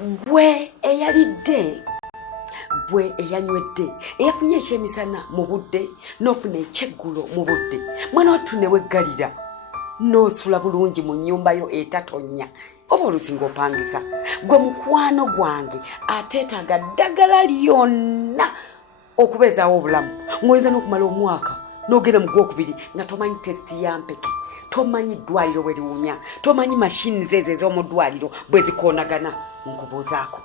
gwe eyalidde gwe eyanywedde eyafunye ekyemisana mu budde n'ofuna ekyeggulo mu budde mwana wattu ne weggalira n'osula bulungi mu nnyumba yo etatonya oba olusinga opangisa gwe mukwano gwange ateetaaga ddagala lyonna okubeezaawo obulamu ng'oyinza n'okumala omwaka n'ogenda mu gwokubiri nga tomanyi tesiti ya mpeke tomanyi ddwaliro bwe liwunya tomanyi mashini zezo ez'omu ddwaliro bwe zikoonagana nkubuuzaako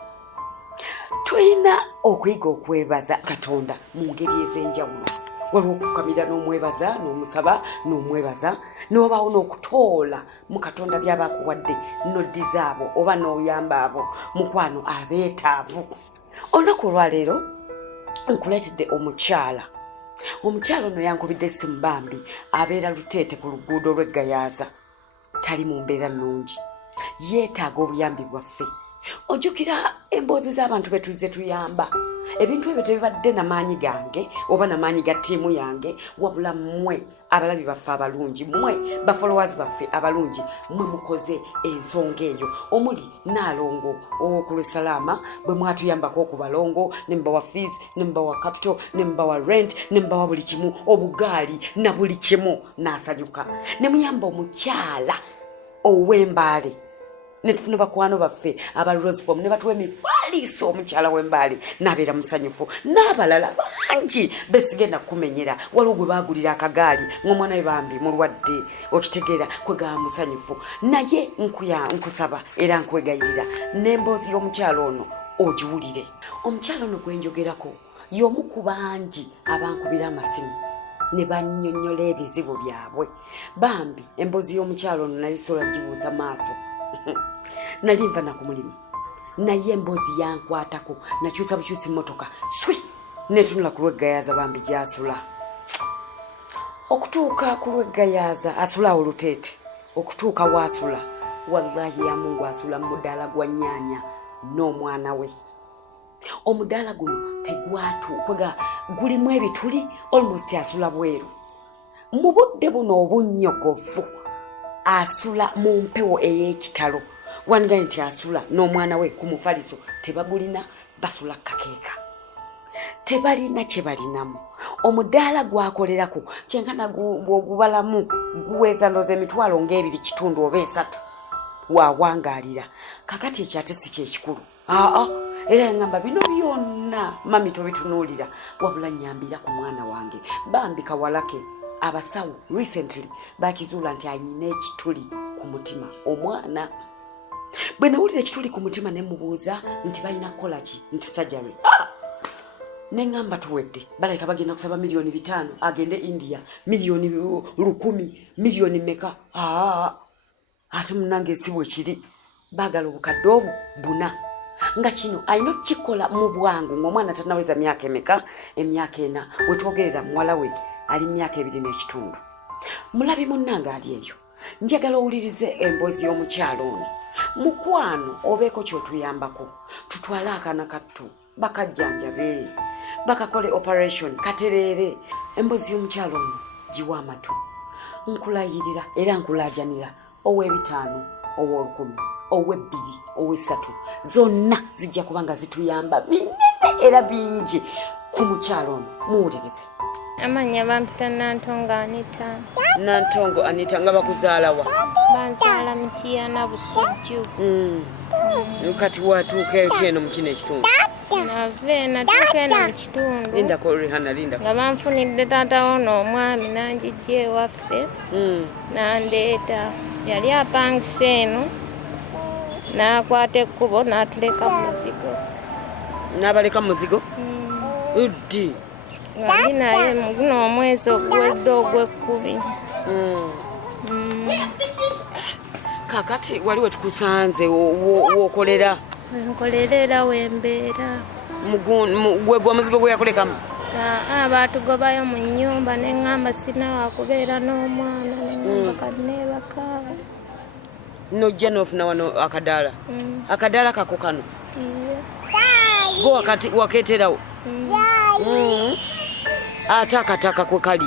tulina okuyiga okwebaza katonda mu ngeri ez'enjawulo waliwo okufukamira n'omwebaza n'omusaba n'omwebaza n'obaawo n'okutoola mu katonda by'abakuwadde n'oddiza abo oba n'oyamba abo mukwano abeetaavu olunaku olwaleero nkuleetedde omukyala ono yankubidde essimu Bambi abeera Luteete ku luguudo lw'Eggayaaza tali mu mbeera nnungi yeetaaga obuyambi bwaffe ojjukira emboozi z'abantu be tuzze tuyamba ebintu ebyo tebibadde namaanyi gange oba namaanyi ga ttiimu yange wabula mmwe abalabi baffe abalungi mmwe bafollowers baffe abalungi mmwe mukoze ensonga eyo omuli Naalongo ow'oku Lusalaama bwe mwatuyambako okubalongo ne mbawa fees ne mbawa capital ne mbawa rent ne mbawa buli kimu obugaali na buli kimu n'asanyuka ne muyamba omukyala ow'Embaale ne tufuna bakwano baffe aba Roseform ne batuwa emifaaliso omukyala w'Embaale n'abeera musanyufu n'abalala bangi besigenda kumenyera waliwo gwe baagulira akagaali ng'omwana we Bambi mulwadde okitegeera kwegaba musanyufu naye nkusaba era nkwegayirira n'emboozi y'omukyala ono ogiwulire omukyala ono gwe njogerako y'omu ku bangi abankubira amasimu ne bannyonnyola ebizibu byabwe Bambi emboozi y'omukyala ono nali sola gibuuza maaso nali nva na ku mulimu naye emboozi yankwatako nakyusa bukyusi mmotoka swi netunula ku lw'Eggayaaza Bambi gy'asula okutuuka ku lw'Eggayaaza asula awo Luteete okutuuka waasula wallahi ya Mungu asula mu mudaala gwa nnyaanya n'omwana we omudaala guno tegwatukwega gulimu ebituli almost asula bweru mu budde buno obunnyogovu asula mu mpewo ey'ekitalo wanigani nti asula n'omwana we ku mufaliso tebagulina basula kakeeka tebalina kye balinamu omudaala gwakolerako kyenkana bw'ogubalamu guweza ndoza emitwalo ng'ebiri kitundu oba esatu waawangaalira kakati ekyate si kyekikulu era yaŋŋamba bino byonna mami tobitunuulira wabula nnyambira ku mwana wange Bambi kawalake abasawo recently bakizuula nti ayina ekituli ku mutima omwana bwe nawulira ekituli ku mutima ne mubuuza nti balina kukola ki nti surgery neŋŋamba tuwedde balayika bagenda kusaba miliyoni 5 agende India miliyoni 10 miliyoni meka ate munange si bwe kiri baagala obukadde obwo 4 nga kino ayina okukikola mu bwangu ng'omwana tanaweza myaka emeka emyaka 4 wetwogerera muwala we ali myaka 2 n'ekitundu mulabi munnange ali eyo njagala owulirize emboozi y'omukyalo ono mukwano obeeko kyotuyambako tutwale akaana kattu bakajjanjabe bakakole operation katereere emboozi y'omukyalo ono giwa amatu nkulayirira era nkulaajanira ow'ebitaano ow'olukumi ow'ebbiri ow'essatu zonna zijja kuba nga zituyamba binene era bingi ku mukyalo ono muwulirize amanya bampita Nantongo Anita nga bakuzaalawa banzaala Mitiana Busujju kati watuuka etyo eno mu kino ekitundu natuuka eno mu kitundu lindako Rihanna linda nga banfunidde taata wono omwami nanjijja ewaffe nandeeta yali apangisa eno n'akwata ekkubo n'atuleka muzigo n'abaleka muzigo uddi ngali naye muguno omwezi oguwedde ogw'ekkubi kakati waliwo tukusanze wokolera nkolera era wembeera gwegwa muzigo gwe yakolekamu baatugobayo mu nnyumba neŋŋamba sina wakubeera n'omwana neŋŋamba kati neebakaaba nojja n'ofuna wano akadaala akadaala kako kano go wakati wakeeterawo ate akataka kwe kali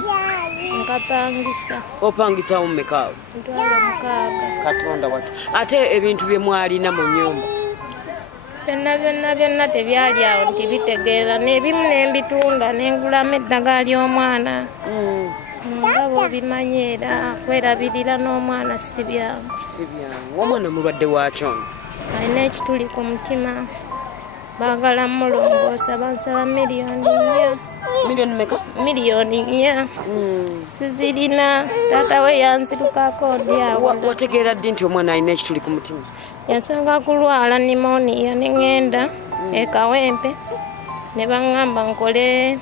nkapangisa opangisa mmeka ntwala 6 katonda watu ate ebintu bye mwalina mu nnyumba byonna tebyali awo nti bitegeera n'ebimu n'embitunda n'engulamu eddagala ly'omwana nga bw'obimanyi era kwerabirira n'omwana si byangu. Omwana mulwadde wakyo alina ekituli ku mutima baagala mulongoosa bansaba miliyoni 4. Miliyoni 4 sizirina. Taata we yanzirukako ndi awo. Wategeera ddi nti omwana alina ekituli ku mutima? Yansooka kulwala nimoniya ne ŋŋenda e Kawempe ne baŋŋamba nkole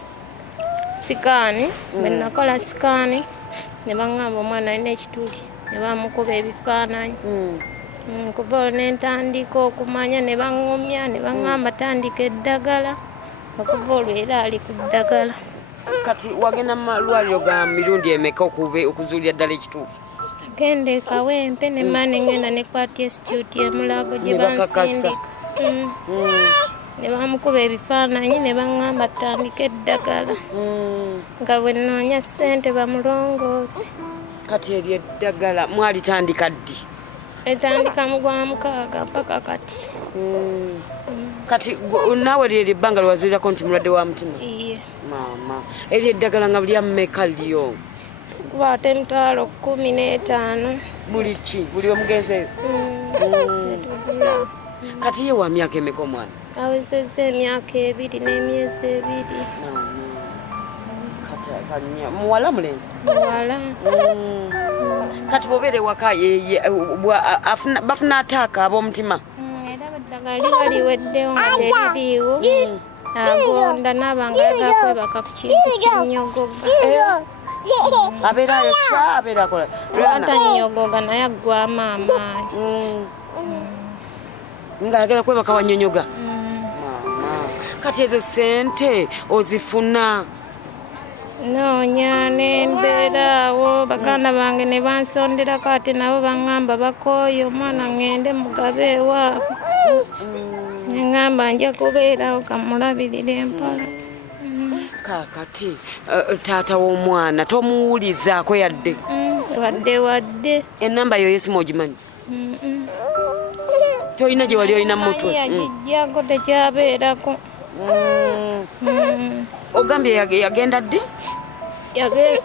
sikaani. Bwe nakola sikaani ne baŋŋamba omwana alina ekituli ne bamukuba ebifaananyi. Kuva olwo ne ntandika okumanya ne baŋŋumya ne baŋŋamba tandika eddagala. Okuva olwo era ali ku ddagala. Kati wagenda mu malwaliro ga mirundi emeka okuzuulira ddala ekituufu? Agenda e Kawempe ne mma ne ŋŋenda ne kwata institute e Mulago gye bansindika. Ne bamukuba ebifaananyi ne baŋŋamba tandika eddagala. Nga bwe nnoonya ssente bamulongoose. Kati eri eddagala mwalitandika ddi? Etandika mu Gwamukaaga mpaka kati. Kati naawe lyeri ebbanga lyewazuulirako nti mulwadde wa mutima? Iye. Maama eri eddagala nga lya mmeka lyo? Kuba ate emitwalo 15. Buli omugenzeeyo? Kati ye wa myaka emeka omwana? Awezezza emyaka 2 n'emyezi 2. Muwala mulenzi? Muwala. Kati bw'obeera ewaka bafuna ataaka ab'omutima? Era eddagala liba liweddewo nga teririiwo agonda n'abanga ayagala kwebaka ku kintu kinnyogoga. Abeerayo kya abeera akola? Atannyogoga naye aggwamu amaanyi. Ng'ayagala kwebaka wannyonnyoga? Kati ezo ssente ozifuna? Noonya ne mbeera awo baganda bange ne bansonderako ate nabo baŋŋamba bakooye omwana ŋŋende mugabe ewaabwe. Ne ŋŋamba nja kubeerawo kamulabirira empala. Kaakati taata w'omwana tomuwulizaako yadde? Wadde. Ennamba yo y'essimu ogimanyi? Tolina gye wali olina mu mutwe? Yagijjako tekyabeerako. Ogambye yagenda ddi?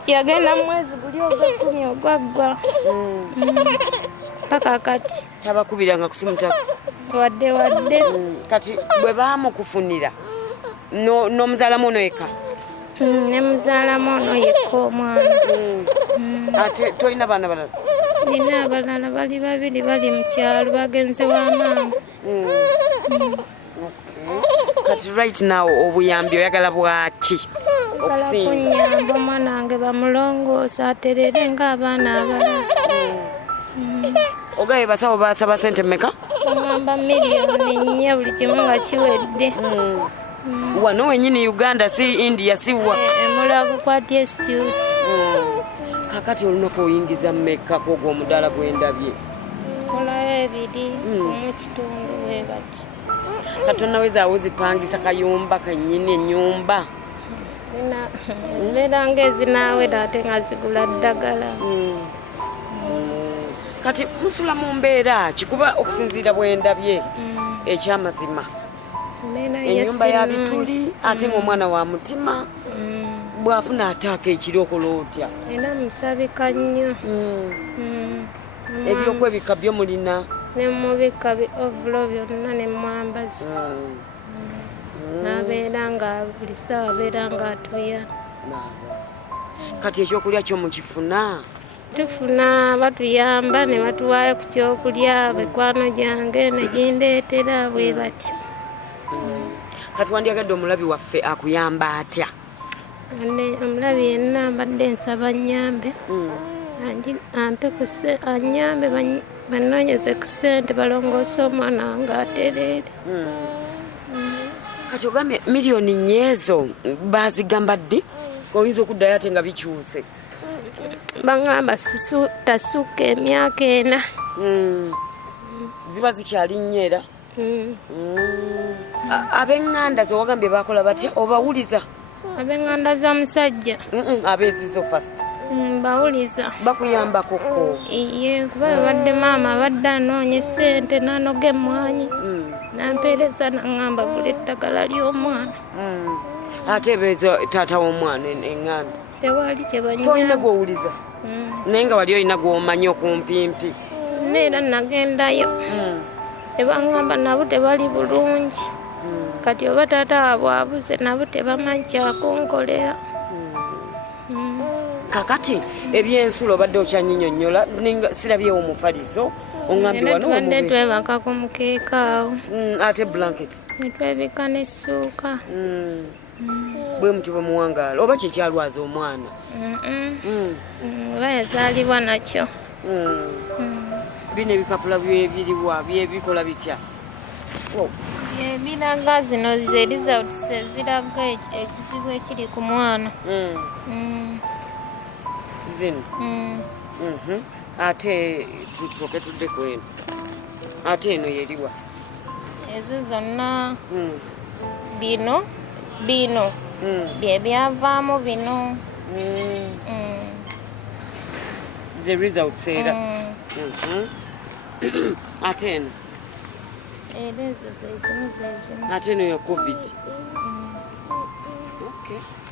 Yagenda mwezi guli ogw'ekkumi ogwaggwa. Paka kati. Tabakubiranga ku simu taka? Wadde. Kati bwe baamukufunira n'omuzaalamu ono yekka? Ne muzaalamu ono yekka omwana. Ate tolina baana balala? Nina abalala bali 2 bali mu kyalo bagenze wa maama. Kati right now obuyambi oyagala bwaki? Okunyamba omwana wange bamulongoosa aterere ng'abaana abalala. Ogaye basawo basaba ssente mmeka? Baŋŋamba miliyoni 4 buli kimu nga kiwedde. Wano wennyini Uganda si India si wa? Mulago kwata institute. Kakati olunaku oyingiza mmeka kwogwo omudaala gwendabye? Kolayo 2 mu kitundu bwe bati. Kati onnawezaawo zipangisa kayumba kannyini ennyumba? Mbeera ng'ezinaawera ate nga zigula ddagala. Kati musula mu mbeera kikuba okusinziira bwe ndabye ekyamazima. Ennyumba ya bituli ate ng'omwana wa mutima bw'afuna ataaka ekiro okola otya? Era musabika nnyo. Ebyokwebika byo mulina? Ne mubika ovulo byonna ne mwambaza. N'abeera nga buli ssaawa abeera ng'atuya. Kati ekyokulya kyo mukifuna? Tufuna batuyamba ne batuwaayo ku kyokulya mikwano gyange ne gindeetera bwe batyo. Kati wandyagadde omulabi waffe akuyamba atya? Omulabi yenna mbadde nsaba nnyambe. Anyambe bannoonyeze ku ssente balongoose omwana wange atereere. Kati ogambye miliyoni 4 ezo baazigamba ddi? Oyinza okuddayo ate nga bikyuse? Baŋŋamba tasukka emyaka 4. Ziba zikyali nnyo era? Ab'eŋŋanda ze wagambye baakola batya obawuliza? Ab'eŋŋanda z'omusajja? Abeezizo first. mbawuliza. Bakuyambako ko. Iye kuba badde maama badde anoonye ssente n'anoga emmwanyi. Nampeereza n'aŋŋamba gula eddagala ly'omwana. Ate bezo taata w'omwana eŋŋanda. Tewali kye banyamba. Toyina gw'owuliza. Naye nga wali olina gw'omanyi okumpimpi. Neera nagendayo. Ne baŋŋamba nabo tebali bulungi. Kati oba taata waabwe abuze nabo tebamanyi kyakunkolera. Kakati ebyensulo obadde okyanyinyonnyola sirabyewo omufaliso oŋŋambye wano tubadde twebaka ku mukeeka awo. Ate blanket ne twebika n'essuuka. bwe mutyo bwe muwangaala oba kyekyalwaza omwana. Oba yazaalibwa nakyo. Bino ebipapula byebiriwa byebikola bitya? Ebiraga zino ze results eziraga ekizibu ekiri ku mwana. Zino ate tutuuke tuddeko eno ate eno yeriwa? Ezo zonna bino bye byavaamu bino. The results era. Ate eno era ezo zezino. Ate eno ya covid.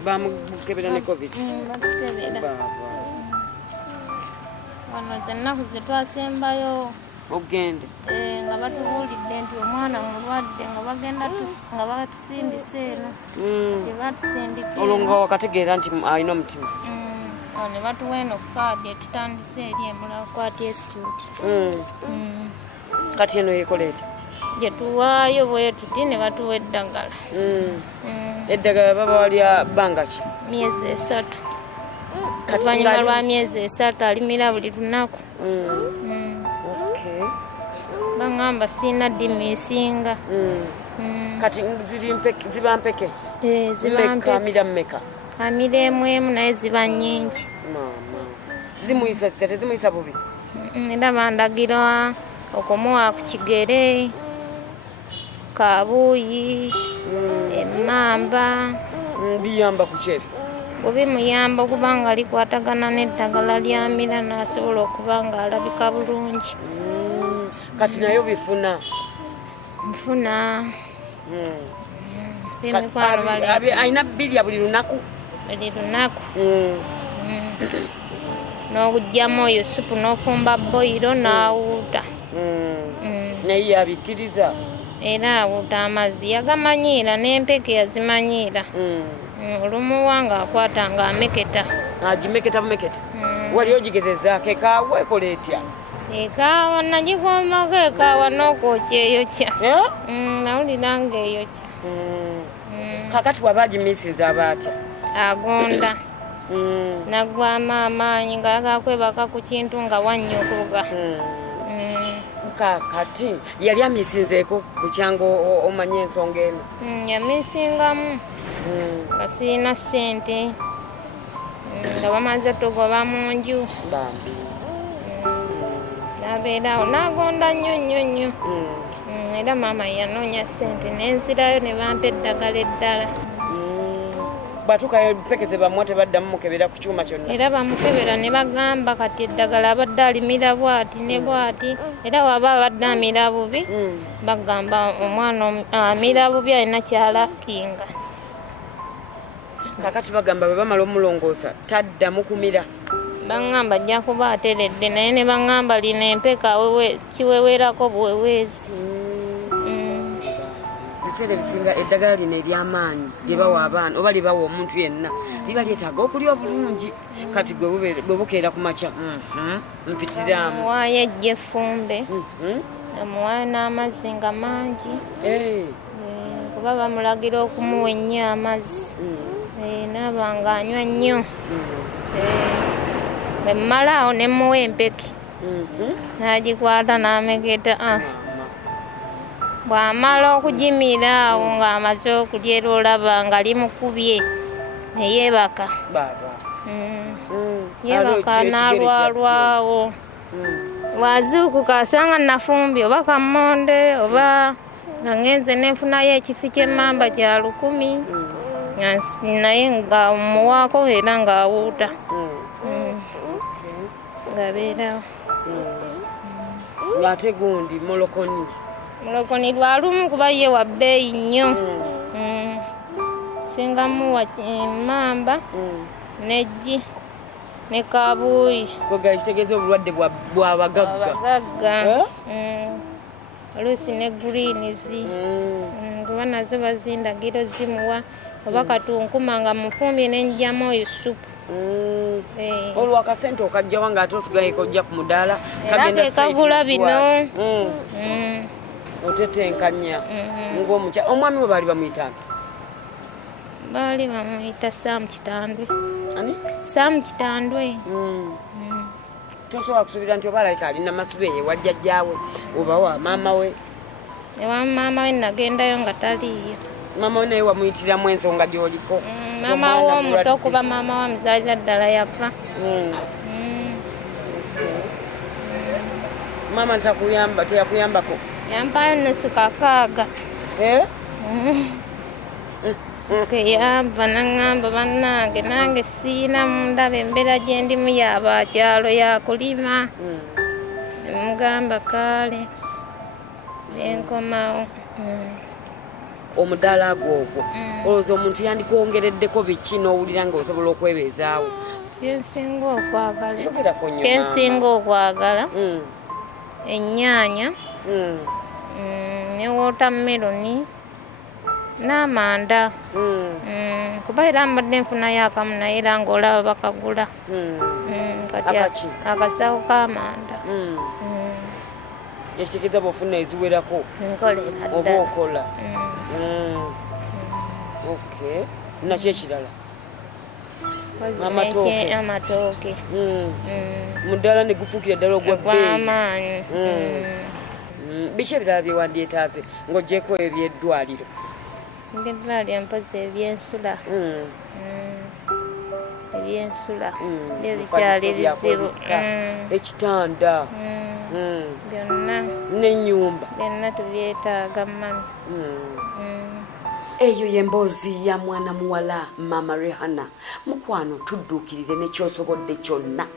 Bamukebera ne covid. Batukebera. Wano zennaku zetwasembayo ogende nga batubuulidde nti omwana mulwadde nga batusindisa eno. Tebatusindikira. Olwo nga wakategeera nti alina omutima. Ne batuwa eno kaadi etutandise eri Emulakwati Institute. Kati eno yekola etya? Gye tuwaayo bwe tuti ne batuwa eddagala. Eddagala baba walya bbanga ki? Myezi 3. Oluvannyuma lwa myezi 3 alimira buli lunaku. Baŋŋamba sirina ddimu esinga. Kati ziba mpeke? Ziba mpeke. Amira mmeka? Amira emu naye ziba nnyingi. Zimuyisa sita tezimuyisa bubi? Era bandagira okumuwa ku kigere, kabuuyi, emmamba. Biyamba ku kyebi? Bwebimuyamba okuba nga likwatagana n'eddagala ly'amira n'asobola okuba nga alabika bulungi. Kati nayo bifuna? Nfuna. Alina birya buli lunaku? Buli lunaku. N'ogugyamu oyo supu n'ofumba boyiro n'awuuta. Naye yabikkiriza? Era awuuta amazzi yagamanyiira n'empeke yazimanyiira. Olumuwa nga akwata nga ameketa. Agimeketa bumeketi? Wali ogigezezaako ekaawa ekola etya? Ekaawa nagigombako ekaawa n'okwokya eyokya. Nawulira nga eyokya. Kakati waba agimiisinza aba atya? Agonda. Naggwamu amaanyi ng'ayagala kwebaka ku kintu nga wannyogoga. Kakati yali amiisinzeeko bukyanga omanye ensonga eno? Yamiisingamu nga sirina ssente nga bamaze tugoba mu nju. Bambi nabeerawo n'agonda nnyo. Era maama yanoonya ssente nenzirayo ne bampa eddagala eddala. Bwatuukayo pekeze bamuwa tebaddamu mukebera ku kyuma kyonna? Era bamukebera ne bagamba kati eddagala abadde alimira bw'ati ne bw'ati. Era waba abadde amira bubi bagamba omwana amira bubi alina kyalakinga. Kakati bagamba bwe bamala omulongoosa taddamu kumira? Baŋŋamba ajja kuba ateredde naye ne baŋŋamba lina empeka kiweweerako buweweezi. Ebiseera ebisinga eddagala lino ery'amaanyi lye bawa abaana oba lye bawa omuntu yenna liba lyetaaga okulya obulungi. Kati gwe bukeera ku makya mpitiramu. Amuwaayo ejja effumbe, amuwaayo n'amazzi nga mangi kuba bamulagira okumuwa ennyo amazzi. Naaba nga anywa nnyo. Bwe mmalaawo ne muwa empeke n'agikwata n'ameketa. Bw'amala okugimira awo ng'amaze okulya era olaba nga limukubye ne yeebaka. Yeebaka n'alwalwawo. Bw'azuukuka asanga nafumbye oba kammonde oba nga ngenze nenfunayo ekifi ky'emmamba kya 1000 naye nga muwaako era ng'awuuta. nga beerawo. Ng'ate gundi mulokoni lwa lumu kuba ye wa bbeeyi nnyo. Singa muwa emmamba n'eggi ne kabuuyi. Kitegeeza obulwadde bw'abagagga. Oluusi ne greens kuba nazo bazindagiro zimuwa oba katunkuma nga mufumbye n'enjyamu oyo supu. Olwo akasente okajjawa ng'ate otugayeko ojja ku mudaala era kekagula bino. Otetenkanya ng'omukya omwami we baali bamuyitanga baali bamuyita Saamu Kitandwe. ani Saamu Kitandwe. tosobola kusuubira nti oba alayika alina masube ye wajjajjaawe oba wa maama we. Ewa maama we nagendayo nga taliiyo. Maama we naye wamuyitiramu ensonga gy'oliko. Maama we omuto kuba maama wa muzaalira ddala yafa. Maama teyakuyambako? Yampayo nusu kakaaga. Keyava naŋŋamba bannange nange siina mundaba embeera gye ndimu y'abakyalo yakulima. Mugamba kaale enkomawo. Omudaala gwogwo olowooza omuntu yandikwongereddeko biki n'owulira ng'osobola okwebeezaawo? Kyensinga okwagala ennyaanya ne watermeloni n'amanda. Kuba era mbadde nfunayo akamu naye era ng'olaba bakagula. Kati akasawo k'amanda. Ekitegeeza bw'ofuna eziwerako oba okola. Naki ekirala? Amatooke. Mudaala ne gufuukira ddala ogw'amaanyi. Biki ebirala bye wandyetaaze ng'oggyeko eby'eddwaliro? Eby'eddwaliro mpozi ebyensula. Byo bikyali bizibu. Ekitanda byonna n'ennyumba byonna tubyetaaga mami. Eyo y'emboozi ya mwana muwala Mama Rihanna. Mukwano tudduukirire nekyosobodde kyonna.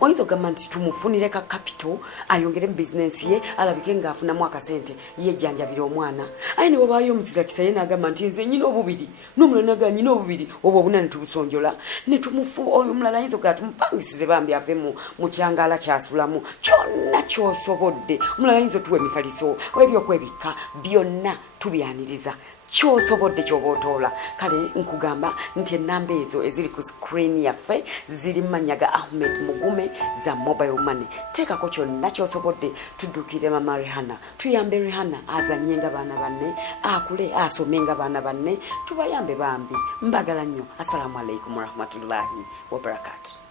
Oyinza ogamba nti tumufunire ka capital ayongere mu bizinensi ye alabike ng'afunamu akasente yejjanjabira omwana. Aye ne wabaayo omuzirakisa ye n'agamba nti nze nyina obubiri n'omulala n'agamba nyina obubiri oba obuna ne tubusonjola ne tumufu oyo omulala ayinza ogamba tumupangisize Bambi ave mu kyangaala kyasulamu. Kyonna ky'osobodde omulala ayinza otuwa emifaliso ebyokwebikka byonna tubyaniriza. Kyosobodde ky'oba otoola. Kale nkugamba nti ennamba ezo eziri ku screen yaffe ziri mannya ga Ahmed Mugume za mobile money. Teekako kyonna ky'osobodde tudduukire Mama Rihanna. Tuyambe Rihanna azannye nga baana banne, akule asome nga baana banne, tubayambe Bambi. Mbagala nnyo. Assalamu alaikum warahmatullahi wabarakatuh.